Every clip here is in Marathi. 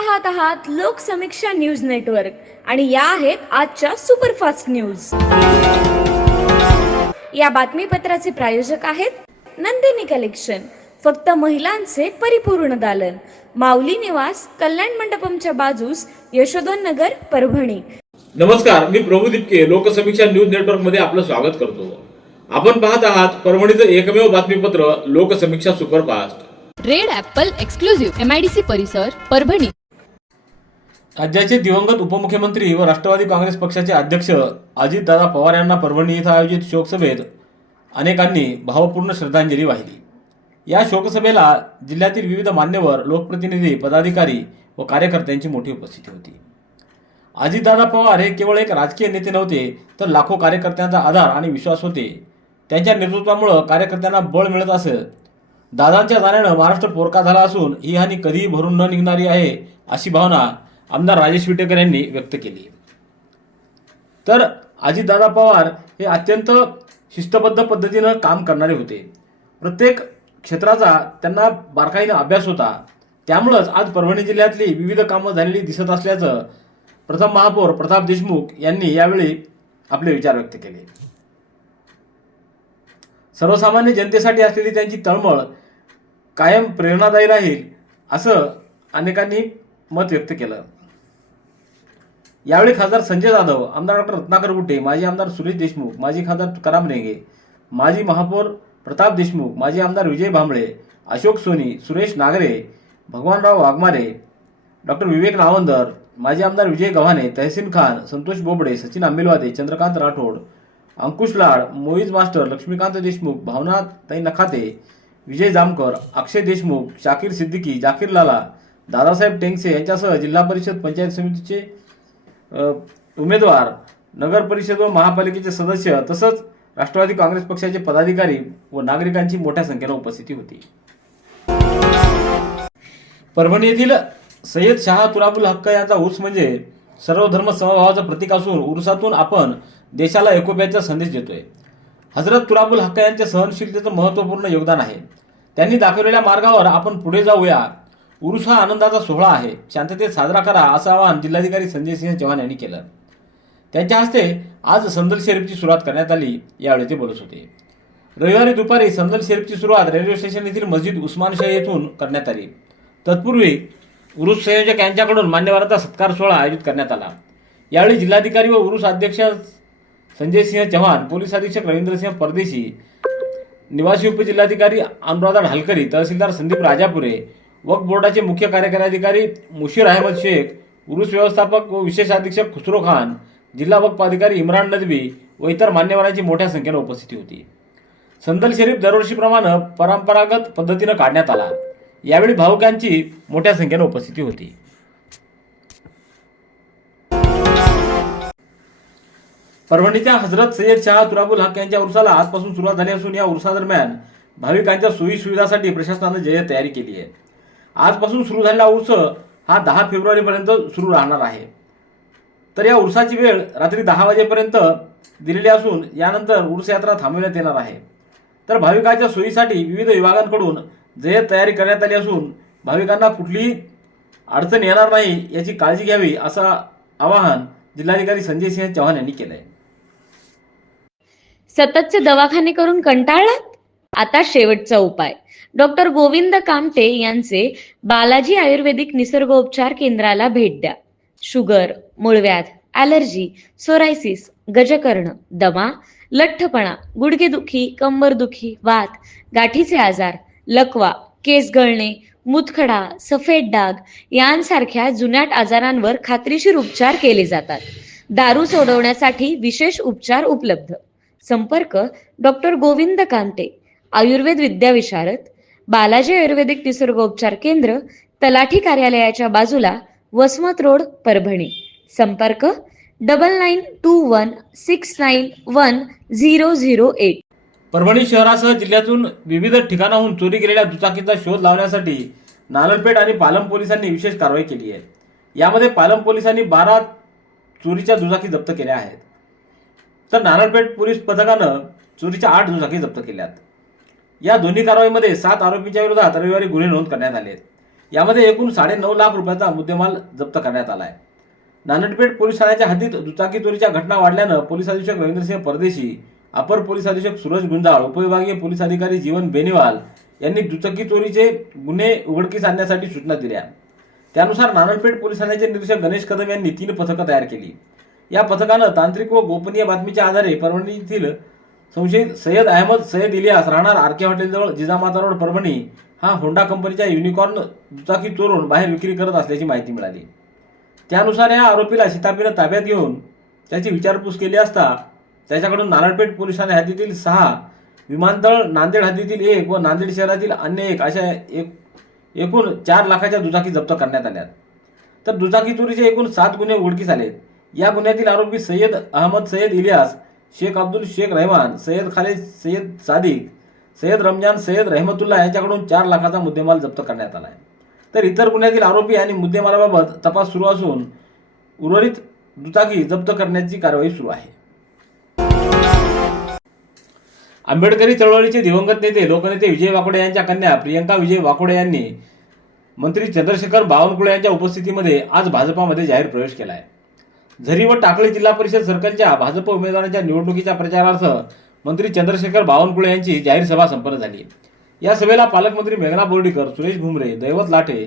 पाहत आहात लोकसमीक्षा न्यूज नेटवर्क आणि या आहेत आजच्या सुपरफास्ट न्यूज। या बातमीपत्राचे प्रायोजक आहेत नंदिनी कलेक्शन, फक्त महिलांचे परिपूर्ण दालन, माऊली निवास, कल्याण मंडपमच्या बाजूस, यशोधन नगर, परभणी। नमस्कार, मी प्रभू दिपके लोकसमीक्षा न्यूज नेटवर्क मध्ये आपलं स्वागत करतो। आपण पाहत आहात परभणीचं एकमेव बातमीपत्र Loksamiksha superfast. Red Apple exclusive MIDC परिसर, परभणी। राज्याचे दिवंगत उपमुख्यमंत्री व राष्ट्रवादी काँग्रेस पक्षाचे अध्यक्ष अजितदादा पवार यांना परभणी येथे आयोजित शोकसभेत अनेकांनी भावपूर्ण श्रद्धांजली वाहिली। या शोकसभेला जिल्ह्यातील विविध मान्यवर, लोकप्रतिनिधी, पदाधिकारी व कार्यकर्त्यांची मोठी उपस्थिती होती। अजितदादा पवार हे केवळ एक राजकीय नेते नव्हते, तर लाखो कार्यकर्त्यांचा आधार आणि विश्वास होते। त्यांच्या नेतृत्वामुळे कार्यकर्त्यांना बळ मिळत असत। दादांच्या जाण्यानं महाराष्ट्र पोरका झाला असून ही हानी कधीही भरून न निघणारी आहे, अशी भावना आमदार राजेश विटेकर यांनी व्यक्त केली। तर अजितदादा पवार हे अत्यंत शिस्तबद्ध पद्धतीनं काम करणारे होते। प्रत्येक क्षेत्राचा त्यांना बारकाईनं अभ्यास होता। त्यामुळेच आज परभणी जिल्ह्यातली विविध कामं झालेली दिसत असल्याचं प्रथम महापौर प्रताप देशमुख यांनी यावेळी आपले विचार व्यक्त केले। सर्वसामान्य जनतेसाठी असलेली त्यांची तळमळ कायम प्रेरणादायी राहील, असं अनेकांनी मत व्यक्त केलं। यावेळी खासदार संजय जाधव, आमदार डॉक्टर रत्नाकर गुट्टे, माजी आमदार सुरेश देशमुख, माजी खासदार तुकाराम रेंगे, माजी महापौर प्रताप देशमुख, माजी आमदार विजय भांबळे, अशोक सोनी, सुरेश नागरे, भगवानराव वाघमारे, डॉक्टर विवेक नावंदर, माजी आमदार विजय गव्हाणे, तहसीन खान, संतोष बोबडे, सचिन आंबेलवादे, चंद्रकांत राठोड, अंकुश लाड, मोईज मास्टर, लक्ष्मीकांत देशमुख, भावनाताई नखाते, विजय जामकर, अक्षय देशमुख, शाकीर सिद्दीकी, जाकीर लाला, दादासाहेब टेंगसे यांच्यासह जिल्हा परिषद, पंचायत समितीचे उमेदवार, नगर परिषद व महापालिकेचे सदस्य तसंच राष्ट्रवादी काँग्रेस पक्षाचे पदाधिकारी व नागरिकांची मोठ्या संख्येने उपस्थिती होती। परभणी येथील सय्यद शाह तुराबुल हक्क यांचा उर्स म्हणजे सर्व धर्म समभावाचं प्रतीक असून उर्सातून आपण देशाला एकोप्याचा संदेश देतोय। हजरत तुराबुल हक्क यांच्या सहनशीलतेचं महत्त्वपूर्ण योगदान आहे। त्यांनी दाखवलेल्या मार्गावर आपण पुढे जाऊया। उरुस हा आनंदाचा सोहळा आहे, शांततेत साजरा करा, असं आवाहन जिल्हाधिकारी संजय सिंह चव्हाण यांनी केलं। त्यांच्या हस्ते आज संदल शरीफची सुरुवात करण्यात आली। यावेळी ते बोलत होते। रविवारी दुपारी संदल शरीफची सुरुवात रेल्वे स्टेशन येथील मस्जिद उस्मान शाह येथून करण्यात आली। तत्पूर्वी उरुस संयोजक यांच्याकडून मान्यवरांचा सत्कार सोहळा आयोजित करण्यात आला। यावेळी जिल्हाधिकारी व उरुस अध्यक्ष संजय सिंह चव्हाण, पोलीस अधीक्षक रवींद्रसिंह परदेशी, निवासी उपजिल्हाधिकारी अनुराधा ढालकरी, तहसीलदार संदीप राजापुरे, वक्फ बोर्डाचे मुख्य कार्यकारी अधिकारी मुशीर अहमद शेख, उरुस व्यवस्थापक व विशेष अधीक्षक खुसरो खान, जिल्हा वक्फ अधिकारी इम्रान नदवी व इतर मान्यवरांची मोठ्या संख्येने उपस्थिती होती। संदल शरीफ दरवर्षीप्रमाणे परंपरागत पद्धतीने काढण्यात आला। यावेळी भाविकांची मोठ्या संख्येने उपस्थिती होती। परभणीच्या हजरत सय्यद शाह तुराबुल हक यांच्या उर्साला आजपासून सुरुवात झाली असून या उर्सादरम्यान भाविकांच्या सोयी सुविधांसाठी प्रशासनाने जय्यत तयारी केली आहे। आजपासून सुरू झालेला उर्स हा 10 फेब्रुवारीपर्यंत सुरू राहणार आहे। तर या उर्साची वेळ रात्री 10 वाजेपर्यंत दिलेली असून यानंतर उर्स यात्रा थांबवण्यात येणार आहे। तर भाविकांच्या सोयीसाठी विविध विभागांकडून जय्यत तयारी करण्यात आली असून भाविकांना कुठलीही अडचण येणार नाही याची काळजी घ्यावी, असं आवाहन जिल्हाधिकारी संजय सिंह चव्हाण यांनी केलं आहे। सततचे दवाखाने करून कंटाळलात? आता शेवटचा उपाय। डॉक्टर गोविंद कामटे यांचे बालाजी आयुर्वेदिक निसर्गोपचार केंद्राला भेट द्या। शुगर, मूळव्याध, ॲलर्जी, सोरायसिस, गजकर्ण, दमा, लठ्ठपणा, गुडघेदुखी, कंबरदुखी, वात, गाठीचे आजार, लकवा, केस गळणे, मुतखडा, सफेद डाग यांसारख्या जुनाट आजारांवर खात्रीशीर उपचार केले जातात। दारू सोडवण्यासाठी विशेष उपचार उपलब्ध। संपर्क डॉक्टर गोविंद कामटे, आयुर्वेद विद्याविशारद, बालाजी आयुर्वेदिक निसर्गोपचार केंद्र, तलाठी कार्यालयाच्या बाजूला, वसमत रोड, परभणी। संपर्क 9921691008। परभणी शहरासह जिल्ह्यातून विविध ठिकाणाहून चोरी गेलेल्या दुचाकीचा शोध लावण्यासाठी नानलपेठ आणि पालम पोलिसांनी विशेष कारवाई केली आहे। यामध्ये पालम पोलिसांनी 12 चोरीच्या दुचाकी जप्त केल्या आहेत, तर नानलपेठ पोलीस पथकानं चोरीच्या 8 दुचाकी जप्त केल्यात। या दोन्ही कारवाईमध्ये 7 आरोपींच्या विरोधात रविवारी गुन्हे नोंद करण्यात आले आहेत। यामध्ये एकूण 9.5 लाख रुपयाचा मुद्देमाल जप्त करण्यात आला आहे. नानटपेठ पोलीस ठाण्याच्या हद्दीत दुचाकी चोरीच्या घटना वाढल्यानं पोलीस अधीक्षक रवींद्रसिंह परदेशी, अपर पोलीस अधीक्षक सूरज गुंजाळ, उपविभागीय पोलीस अधिकारी जीवन बेनीवाल यांनी दुचाकी चोरीचे गुन्हे उघडकीस आणण्यासाठी सूचना दिल्या. त्यानुसार नानटपेठ पोलीस ठाण्याचे निरीक्षक गणेश कदम यांनी 3 पथकं तयार केली. या पथकानं तांत्रिक व गोपनीय बातमीच्या आधारे परभणी येथील संशयित सय्यद अहमद सय्यद इलियास राहणार आरके हॉटेलजवळ जिजामाता रोड परभणी हा होंडा कंपनीच्या युनिकॉर्न दुचाकी चोरून बाहेर विक्री करत असल्याची माहिती मिळाली. त्यानुसार या आरोपीला शिताफीनं ताब्यात घेऊन त्याची विचारपूस केली असता त्याच्याकडून नानटपेठ पोलीस ठाणे हद्दीतील 6, विमानतळ नांदेड हद्दीतील 1 व नांदेड शहरातील अन्य 1 अशा एकूण 4 लाखाच्या दुचाकी जप्त करण्यात आल्या. तर दुचाकी चोरीचे एकूण 7 गुन्हे उघडकीस आलेत. या गुन्ह्यातील आरोपी सय्यद अहमद सय्यद इलियास, शेख अब्दुल शेख रहमान, सय्यद खालिद सय्यद सादिक, सय्यद रमजान सय्यद रहमतुल्ला यांच्याकडून 4 लाखाचा मुद्देमाल जप्त करण्यात आला आहे. तर इतर गुन्ह्यातील आरोपी आणि मुद्देमालाबाबत तपास सुरू असून उर्वरित दुचाकी जप्त करण्याची कारवाई सुरू आहे. आंबेडकरी चळवळीचे दिवंगत नेते लोकनेते विजय वाकोडे यांच्या कन्या प्रियंका विजय वाकोडे यांनी मंत्री चंद्रशेखर बावनकुळे यांच्या उपस्थितीमध्ये आज भाजपामध्ये जाहीर प्रवेश केला आहे. झरी व टाकळी जिल्हा परिषद सर्कलच्या भाजप उमेदवारांच्या निवडणुकीच्या प्रचारार्थ मंत्री चंद्रशेखर बावनकुळे यांची जाहीर सभा संपन्न झाली. या सभेला पालकमंत्री मेघना बोर्डीकर, सुरेश भुमरे, दैवत लाठे,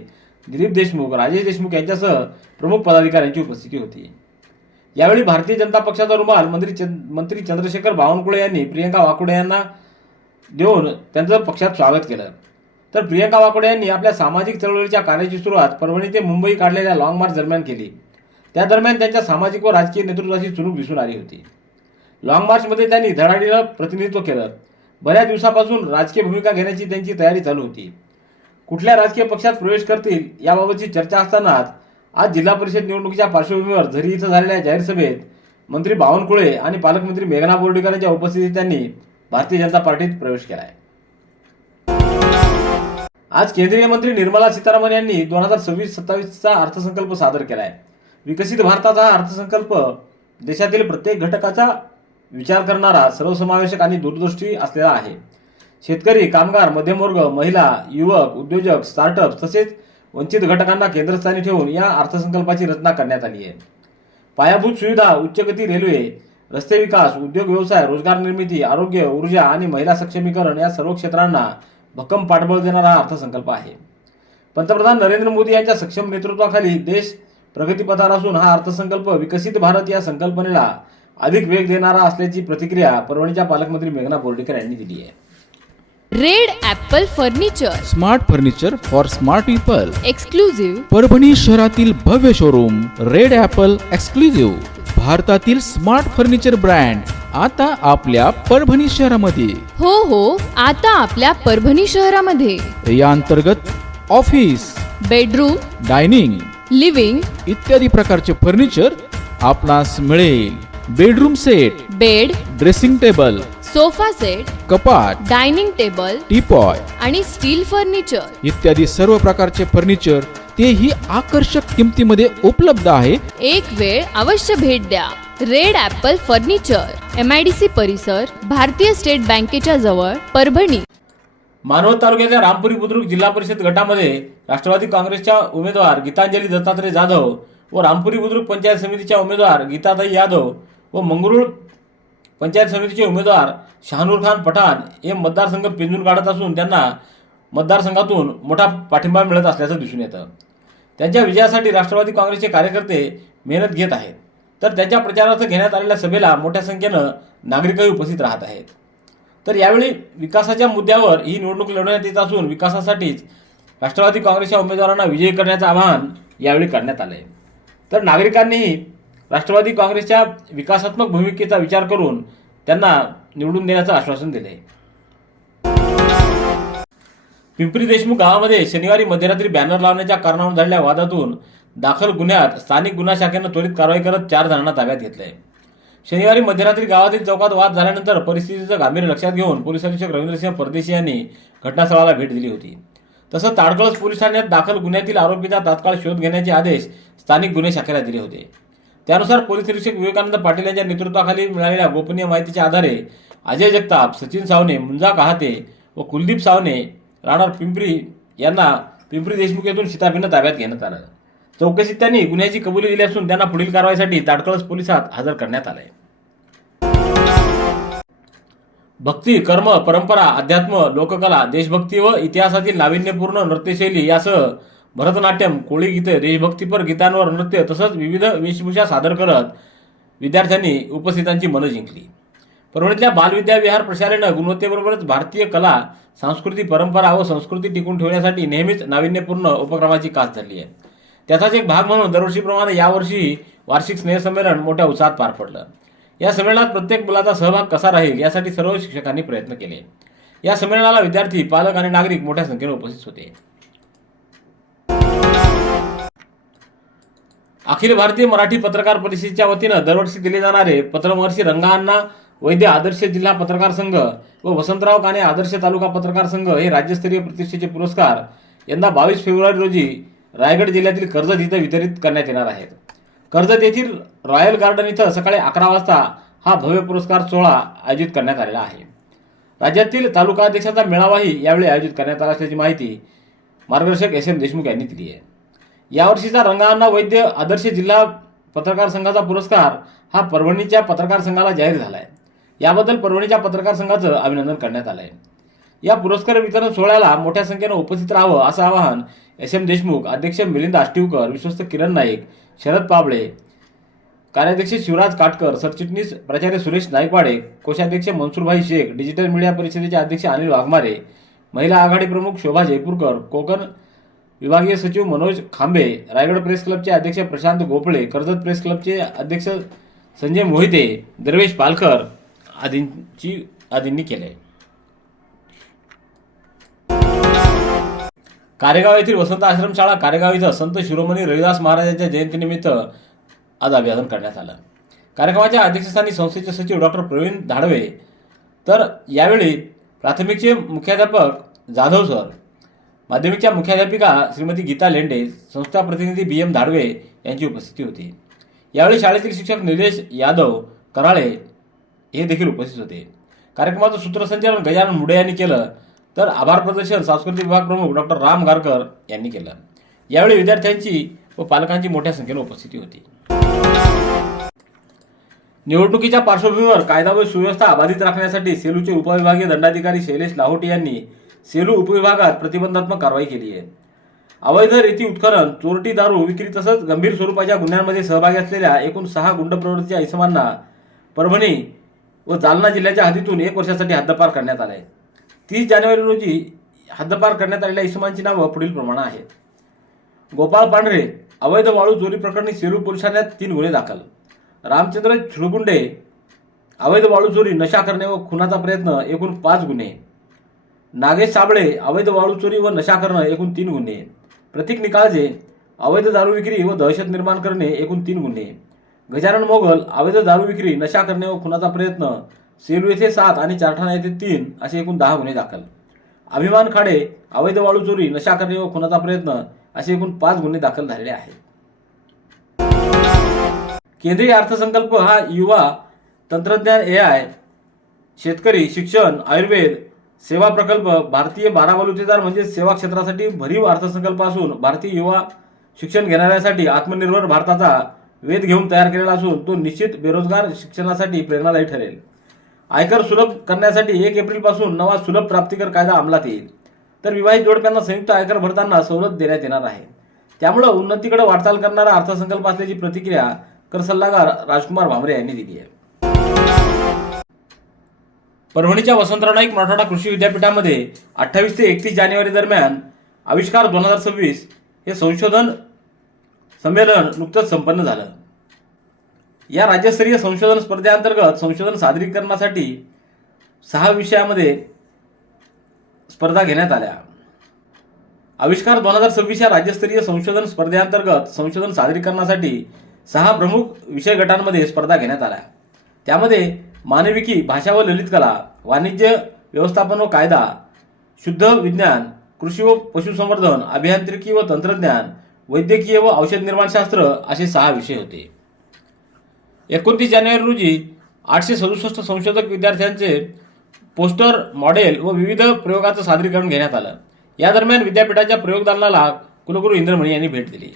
दिलीप देशमुख, राजेश देशमुख यांच्यासह प्रमुख पदाधिकाऱ्यांची उपस्थिती होती. यावेळी भारतीय जनता पक्षाचा रुमाल मंत्री चंद्रशेखर बावनकुळे यांनी प्रियंका वाकोडे यांना देऊन त्यांचं पक्षात स्वागत केलं. तर प्रियंका वाकोडे यांनी आपल्या सामाजिक चळवळीच्या कार्याची सुरुवात परभणी ते मुंबई काढलेल्या लॉंग मार्च दरम्यान केली. त्या दरम्यान त्यांच्या सामाजिक व राजकीय नेतृत्वाची चुणूक दिसून आली होती. लॉंग मार्चमध्ये त्यांनी धडाडीनं प्रतिनिधित्व केलं. बऱ्याच दिवसापासून राजकीय भूमिका घेण्याची त्यांची तयारी चालू होती. कुठल्या राजकीय पक्षात प्रवेश करतील याबाबतची चर्चा असतानाच आज जिल्हा परिषद निवडणुकीच्या पार्श्वभूमीवर झरी इथं झालेल्या जाहीर सभेत मंत्री बावनकुळे आणि पालकमंत्री मेघना बोर्डीकर यांच्या उपस्थितीत त्यांनी भारतीय जनता पार्टीत प्रवेश केला आहे. आज केंद्रीय मंत्री निर्मला सीतारामन यांनी 2026-27चा अर्थसंकल्प सादर केला आहे. विकसित भारताचा हा अर्थसंकल्प देशातील प्रत्येक घटकाचा विचार करणारा, सर्वसमावेशक आणि दूरदृष्टी असलेला आहे. शेतकरी, कामगार, मध्यमवर्ग, महिला, युवक, उद्योजक, स्टार्टअप्स तसेच वंचित घटकांना केंद्रस्थानी ठेवून या अर्थसंकल्पाची रचना करण्यात आली आहे. पायाभूत सुविधा, उच्चगती रेल्वे, रस्ते विकास, उद्योग व्यवसाय, रोजगार निर्मिती, आरोग्य, ऊर्जा आणि महिला सक्षमीकरण या सर्व क्षेत्रांना भक्कम पाठबळ देणारा हा अर्थसंकल्प आहे. पंतप्रधान नरेंद्र मोदी यांच्या सक्षम नेतृत्वाखाली देश प्रगतीपथावर असून हा अर्थसंकल्प विकसित भारत या संकल्पनेला अधिक वेग देणारा असल्याची प्रतिक्रिया परभणीच्या पालकमंत्री मेघना बोर्डीकर यांनी दिली आहे. Red Apple furniture, smart furniture for smart people. Exclusive Parbhani शहरातील भव्य शोरूम रेड ॲपल एक्सक्लुझिव्ह, भारतातील स्मार्ट फर्निचर ब्रँड आता आपल्या परभणी शहरामध्ये. हो, आता आपल्या परभणी शहरामध्ये. या अंतर्गत ऑफिस, बेडरूम, डायनिंग, लिव्हिंग इत्यादी प्रकारचे फर्निचर आपणास मिळेल. Bedroom set, bed, dressing table, sofa set, कपाट, डायनिंग टेबल टीपॉय आणि स्टील फर्निचर इत्यादी सर्व प्रकारचे फर्निचर तेही आकर्षक किमतीमध्ये उपलब्ध आहे. एक वेळ अवश्य भेट द्या. रेड ॲपल फर्निचर, MIDC परिसर, भारतीय स्टेट बँकेच्या जवळ, परभणी. मानवत तालुक्याच्या रामपुरी बुद्रुक जिल्हा परिषद गटामध्ये राष्ट्रवादी काँग्रेसच्या उमेदवार गीतांजली दत्तात्रय जाधव व रामपुरी बुद्रुक पंचायत समितीच्या उमेदवार गीताताई यादव व मंगरुळ पंचायत समितीचे उमेदवार शहानूर खान पठाण हे मतदारसंघ पिंजून काढत असून त्यांना मतदारसंघातून मोठा पाठिंबा मिळत असल्याचं दिसून येतं. त्यांच्या विजयासाठी राष्ट्रवादी काँग्रेसचे कार्यकर्ते मेहनत घेत आहेत. तर त्यांच्या प्रचारार्थ घेण्यात आलेल्या सभेला मोठ्या संख्येनं नागरिकही उपस्थित राहत आहेत. तर यावेळी विकासाच्या मुद्द्यावर ही निवडणूक लढवण्यात येत असून विकासासाठीच राष्ट्रवादी काँग्रेसच्या उमेदवारांना विजयी करण्याचं आवाहन यावेळी करण्यात आलं आहे. तर नागरिकांनीही राष्ट्रवादी काँग्रेसच्या विकासात्मक भूमिकेचा विचार करून त्यांना निवडून देण्याचं आश्वासन दिले. पिंपरी देशमुख गावामध्ये शनिवारी मध्यरात्री बॅनर लावण्याच्या कारणावरून झालेल्या वादातून दाखल गुन्ह्यात स्थानिक गुन्हा शाखेनं त्वरित कारवाई करत 4 जणांना ताब्यात घेतलंय. शनिवारी मध्यरात्री गावातील चौकात वाद झाल्यानंतर परिस्थितीचं गांभीर्य लक्षात घेऊन पोलीस अधीक्षक रवींद्रसिंह परदेशी यांनी घटनास्थळाला भेट दिली होती. तसंच ताडकळस पोलीस ठाण्यात दाखल गुन्ह्यातील आरोपीचा तात्काळ शोध घेण्याचे आदेश स्थानिक गुन्हे शाखेला दिले होते. त्यानुसार पोलीस निरीक्षक विवेकानंद पाटील यांच्या नेतृत्वाखाली मिळालेल्या गोपनीय माहितीच्या आधारे अजय जगताप, सचिन सावने, मुंजा कहाते व कुलदीप सावने राहणार पिंपरी यांना पिंपरी देशमुख येथून शिताफीनं ताब्यात घेण्यात आलं. चौकशीत त्यांनी गुन्ह्याची कबुली दिली असून त्यांना पुढील कारवाईसाठी ताडकळस पोलिसात हजर करण्यात आलंय. भक्ती, कर्म, परंपरा, अध्यात्म, लोककला, देशभक्ती व इतिहासातील नाविन्यपूर्ण नृत्यशैली यासह भरतनाट्यम, कोळी गीते, देशभक्तीपर गीतांवर नृत्य तसंच विविध वेशभूषा सादर करत विद्यार्थ्यांनी उपस्थितांची मनं जिंकली. परभणीतल्या बालविद्या विहार प्रशालेनं गुणवत्तेबरोबरच भारतीय कला, संस्कृती, परंपरा व संस्कृती टिकून ठेवण्यासाठी नेहमीच नाविन्यपूर्ण उपक्रमाची कास धरली आहे. त्याचाच एक भाग म्हणून दरवर्षीप्रमाणे यावर्षी वार्षिक स्नेहसंमेलन मोठ्या उत्साहात पार पडलं. या संमेलनात प्रत्येक मुलाचा सहभाग कसा राहील यासाठी सर्व शिक्षकांनी प्रयत्न केले. या संमेलनाला विद्यार्थी, पालक आणि नागरिक मोठ्या संख्येने उपस्थित होते. अखिल भारतीय मराठी पत्रकार परिषदेच्या वतीनं दरवर्षी दिले जाणारे पत्रमहर्षी रंगाअण्णा वैद्य आदर्श जिल्हा पत्रकार संघ व वसंतराव काने आदर्श तालुका पत्रकार संघ हे राज्यस्तरीय प्रतिष्ठेचे पुरस्कार यंदा 22 फेब्रुवारी रोजी रायगड जिल्ह्यातील कर्जत इथं वितरित करण्यात येणार आहेत. कर्जत येथील रॉयल गार्डन इथं सकाळी 11 वाजता हा भव्य पुरस्कार सोहळा आयोजित करण्यात आलेला आहे. राज्यातील तालुका अध्यक्षाचा मेळावाही यावेळी आयोजित करण्यात आला असल्याची माहिती मार्गदर्शक SM देशमुख यांनी दिली आहे. यावर्षीचा रंगाअण्णा वैद्य आदर्श जिल्हा पत्रकार संघाचा पुरस्कार हा परभणीच्या पत्रकार संघाला जाहीर झाला आहे. याबद्दल परभणीच्या पत्रकार संघाचं अभिनंदन करण्यात आलं आहे. या पुरस्कार वितरण सोहळ्याला मोठ्या संख्येनं उपस्थित राहावं असं आवाहन SM देशमुख, अध्यक्ष मिलिंद आष्टीवकर, विश्वस्त किरण नाईक, शरद पाबळे, कार्याध्यक्ष शिवराज काटकर, सरचिटणीस प्राचार्य सुरेश नाईकवाडे, कोषाध्यक्ष मनसूरभाई शेख, डिजिटल मीडिया परिषदेचे अध्यक्ष अनिल वाघमारे, महिला आघाडी प्रमुख शोभा जयपूरकर, कोकण विभागीय सचिव मनोज खांबे, रायगड प्रेस क्लबचे अध्यक्ष प्रशांत गोपळे, कर्जत प्रेस क्लबचे अध्यक्ष संजय मोहिते, दरवेश पालकर आदींनी केले. कारेगाव येथील वसंत आश्रमशाळा कारेगाव इथं संत शिरोमणी रविदास महाराजांच्या जयंतीनिमित्त आज अभिवादन करण्यात आलं. कार्यक्रमाच्या अध्यक्षस्थानी संस्थेचे सचिव डॉक्टर प्रवीण धाडवे, तर यावेळी प्राथमिकचे मुख्याध्यापक जाधव सर, माध्यमिकच्या मुख्याध्यापिका श्रीमती गीता लेंडे, संस्था प्रतिनिधी BM धाडवे यांची उपस्थिती होती. यावेळी शाळेतील शिक्षक निलेश यादव कराळे हे देखील उपस्थित होते. कार्यक्रमाचं सूत्रसंचालन गजानन मुडे यांनी केलं, तर आभार प्रदर्शन सांस्कृतिक विभाग प्रमुख डॉक्टर राम गारकर यांनी केलं. यावेळी विद्यार्थ्यांची व पालकांची मोठ्या संख्येने उपस्थिती होती. निवडणुकीच्या पार्श्वभूमीवर कायदा व सुव्यवस्था अबाधित राखण्यासाठी सेलूचे उपविभागीय दंडाधिकारी शैलेश लाहोटी यांनी सेलू उपविभागात प्रतिबंधात्मक कारवाई केली आहे. अवैध रेती उत्खनन, चोरटी, दारू विक्री तसंच गंभीर स्वरूपाच्या गुन्ह्यांमध्ये सहभागी असलेल्या एकूण 6 गुंड प्रवृत्तीच्या इसमांना परभणी व जालना जिल्ह्याच्या हद्दीतून 1 वर्षासाठी हद्दपार करण्यात आले आहे. 30 जानेवारी रोजी हद्दपार करण्यात आलेल्या इसमांची नावं पुढील प्रमाणे आहेत. गोपाळ पांढरे, अवैध वाळू चोरी प्रकरणी सेलू पोलीस ठाण्यात 3 गुन्हे दाखल. रामचंद्र छुळगुंडे, अवैध वाळू चोरी, नशा करणे व खुनाचा प्रयत्न, एकूण 5 गुन्हे. नागेश साबळे, अवैध वाळू चोरी व नशा करणं, एकूण 3 गुन्हे. प्रतीक निकाळजे, अवैध दारू विक्री व दहशत निर्माण करणे, एकूण 3 गुन्हे. गजानन मोगल, अवैध दारू विक्री, नशा करणे व खुनाचा प्रयत्न, सेलू येथे 7 आणि चारठाणा येथे 3 असे एकूण 10 गुन्हे दाखल. अभिमान खाडे, अवैध वाळू चोरी, नशा करणे व खुनाचा प्रयत्न असे एकूण 5 गुन्हे दाखल झालेले आहेत. केंद्रीय अर्थसंकल्प हा युवा, तंत्रज्ञान, AI, शेतकरी, शिक्षण, आयुर्वेद, सेवा प्रकल्प, भारतीय 12 बलुतेदार म्हणजे सेवा क्षेत्रासाठी भरीव अर्थसंकल्प असून भारतीय युवा शिक्षण घेणाऱ्यांसाठी आत्मनिर्भर भारताचा वेध घेऊन तयार केलेला असून तो निश्चित बेरोजगार शिक्षणासाठी प्रेरणादायी ठरेल. आयकर सुलभ करण्यासाठी 1 एप्रिलपासून नवा सुलभ प्राप्तिकर कायदा अंमलात येईल. तर विवाहित जोडप्यांना संयुक्त आयकर भरताना सवलत देण्यात येणार आहे. त्यामुळे उन्नतीकडे वाटचाल करणारा अर्थसंकल्प असल्याची प्रतिक्रिया कर सल्लागार राजकुमार भामरे यांनी दिली आहे. परभणीच्या वसंतराव नाईक मराठवाडा कृषी विद्यापीठामध्ये 28 ते 31 जानेवारी दरम्यान आविष्कार 2026 हे संशोधन संमेलन नुकतंच संपन्न झालं. या राज्यस्तरीय संशोधन स्पर्धेअंतर्गत संशोधन सादरीकरणासाठी 6 विषयामध्ये स्पर्धा घेण्यात आल्या. आविष्कार 2026 या राज्यस्तरीय संशोधन स्पर्धेअंतर्गत संशोधन सादरीकरणासाठी 6 प्रमुख विषय गटांमध्ये स्पर्धा घेण्यात आल्या. त्यामध्ये मानविकी, भाषा व ललित कला, वाणिज्य व्यवस्थापन व कायदा, शुद्ध विज्ञान, कृषी व पशुसंवर्धन, अभियांत्रिकी व तंत्रज्ञान, वैद्यकीय व औषध निर्माणशास्त्र असे 6 विषय होते. 29 जानेवारी रोजी 867 संशोधक विद्यार्थ्यांचे पोस्टर, मॉडेल व विविध प्रयोगाचं सादरीकरण घेण्यात आलं. या दरम्यान विद्यापीठाच्या प्रयोगदालनाला कुलगुरू इंद्रमणी यांनी भेट दिली.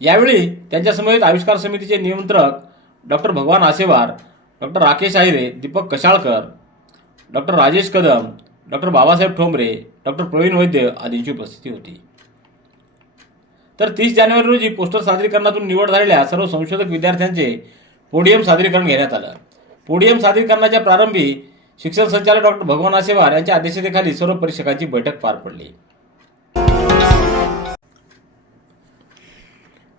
यावेळी त्यांच्यासमवेत आविष्कार समितीचे नियंत्रक doctor Bhagwan Asewar, doctor Rakesh Ahire, Deepak Kashalkar, doctor Rajesh Kadam, doctor Babasaheb Thombre, doctor Pravin Vaidya आदींची उपस्थिती होती. तर 30 जानेवारी रोजी पोस्टर सादरीकरणातून निवड झालेल्या सर्व संशोधक विद्यार्थ्यांचे पोडियम सादरीकरण घेण्यात आलं. पोडियम सादरीकरणाच्या प्रारंभी शिक्षण संचालक डॉक्टर भगवान आसेवार यांच्या अध्यक्षतेखाली सर्व परीक्षकांची बैठक पार पडली.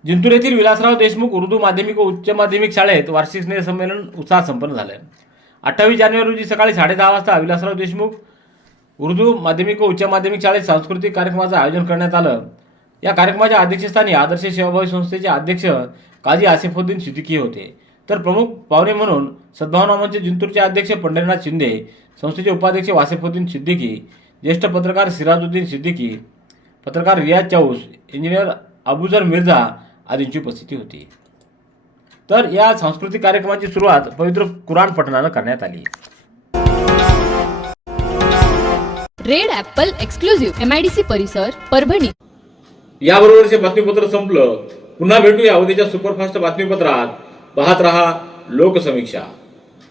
जिंतूर येथील विलासराव देशमुख उर्दू माध्यमिक व उच्च माध्यमिक शाळेत वार्षिक स्नेहसंमेलन उत्साहात संपन्न झालं. 28 जानेवारी रोजी सकाळी 10:30 वाजता विलासराव देशमुख उर्दू माध्यमिक व उच्च माध्यमिक शाळेत सांस्कृतिक कार्यक्रमाचं आयोजन करण्यात आलं. या कार्यक्रमाच्या अध्यक्षस्थानी आदर्श सेवाभावी संस्थेचे अध्यक्ष काजी आसिफुद्दीन सिद्दीकी होते. तर प्रमुख पाहुणे म्हणून सद्भावना मंच जिंतूरचे अध्यक्ष पंढरीनाथ शिंदे, संस्थेचे उपाध्यक्ष वासिफुद्दीन सिद्दीकी, ज्येष्ठ पत्रकार सिराजुद्दीन सिद्दीकी, पत्रकार रियाज चाऊस, इंजिनियर अबुजर मिर्झा आदींची उपस्थिती होती. तर या सांस्कृतिक कार्यक्रमाची सुरुवात पवित्र कुराण पठणानं करण्यात आली. रेड ॲपल एक्सक्लुझिव्ह MIDC परिसर परभणी. याबरोबरचे बातमीपत्र संपलं. पुन्हा भेटूया उद्याच्या सुपरफास्ट बातमीपत्रात. पाहत रहा लोकसमीक्षा.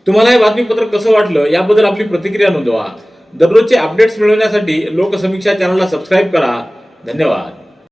तुम्हाला हे बातमीपत्र कसं वाटलं याबद्दल आपली प्रतिक्रिया नोंदवा. दररोजचे अपडेट्स मिळवण्यासाठी लोकसमीक्षा चॅनलला सबस्क्राईब करा. धन्यवाद.